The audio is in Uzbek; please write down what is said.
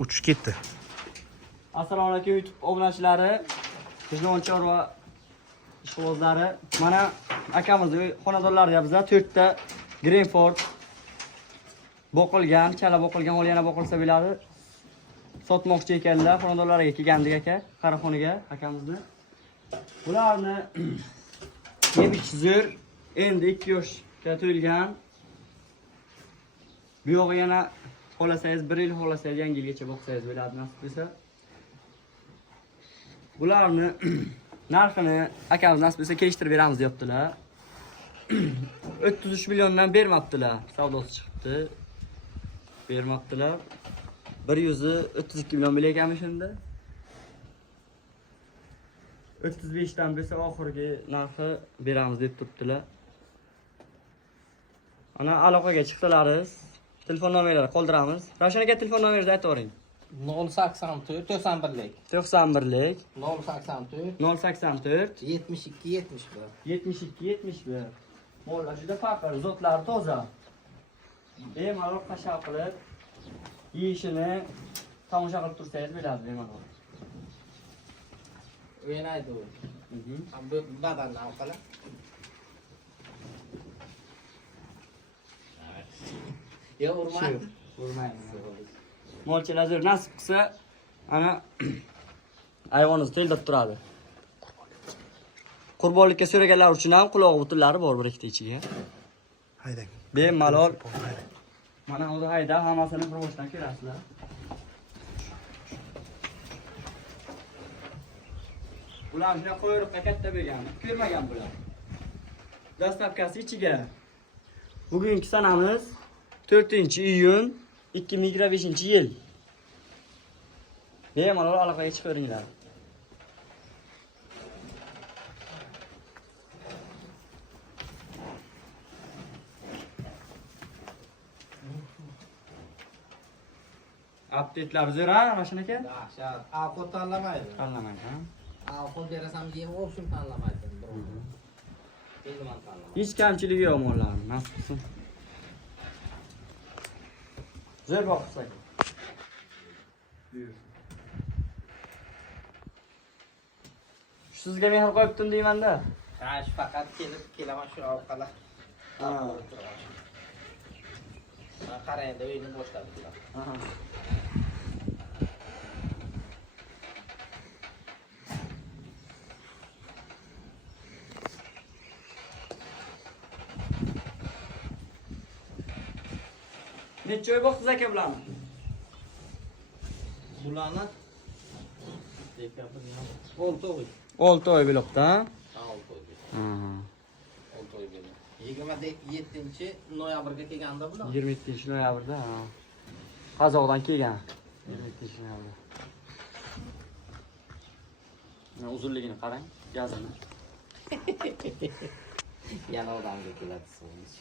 Uçuş ketdi. Assalomu alaykum YouTube obunachilari, Tijlonchor va ishqibozlari. Mana akamizni xonadonlarida bizda 4 ta Greenford boqilgan, chala boqilgan, hali yana boqilsa bo'ladi. Sotmoqchi ekanlar, xonadonlariga kelgandik aka, qaraxonaga akamizni. Bularni yebish zo'r, endi 2 yoshga to'lgan. Bu yog'i yana xohlasangiz 1 yil xohlasangiz yangi yilgacha boqsangiz bo'ladi nasib bo'lsa. Bularni narxini akamiz nasib bo'lsa kelishtirib beramiz deyaptilar. 33 milliondan bermabdilar. Savdosi chiqibdi. Bermabdilar. 132 million bo'lar ekanmi shunda? 35 dan bo'lsa oxirgi narxi beramiz deb turibdilar. Ana aloqaga chiqsalaringiz, telefon nomerlarini qoldiramiz. Ravshan aka telefon nomeringizni aytib o'ring. 084 91lik 91lik 084 084 72 71 72 71. Mollar juda faqir, zotlari toza. Bemalol qashaq qilib yeyishini tomosha qilib tursangiz bo'ladi bemalol. O'ynaydi u. Bu badandan qala. Yo urmaydi. Urmaydi. Molchalar zo'r nasib qilsa ana hayvoningizni to'ldab turadi. Qurbonlikka so'raganlar uchun ham quloq butunlari bor bir ikkita ichiga. Haydang. Bemalol. Mana hozir hayda hammasini bir boshdan ko'rasizlar. Bular shuna qo'yruqqa katta bo'lgan. Ko'rmagan bular. Dastavkasi ichiga. Bugungi sanamiz 4-iyun 2025-yil. Bemalol aloqaga chiqaveringlar. Update'lar zo'r ha, Ravshan aka? Yaxshi. Alqo tanlamaydi. Tanlamaydi, ha? Alqo berasam yem option tanlamaydi. Ilman tanlamaydi. Hech kamchiligi yo'q mollarning, nasib qilsin. Zo'r boqsak. Sizga mehr qo'yibdim deyman-da. Ha, shu faqat kelaman shu orqali. Ha. Qarayda o'yinni boshladilar. Aha. Necha oy boqdingiz aka bularni? Bularni 6 oy. 6 oy bo'libdi, ha? 6 oy. Ha. 6 oy bo'ldi. 27-noyabrga kelganda bular. 27-noyabrda, ha. Qozoqdan kelgan. 27-noyabrda. Mana uzunligini qarang, gazini. Yana odamga keladi so'nish.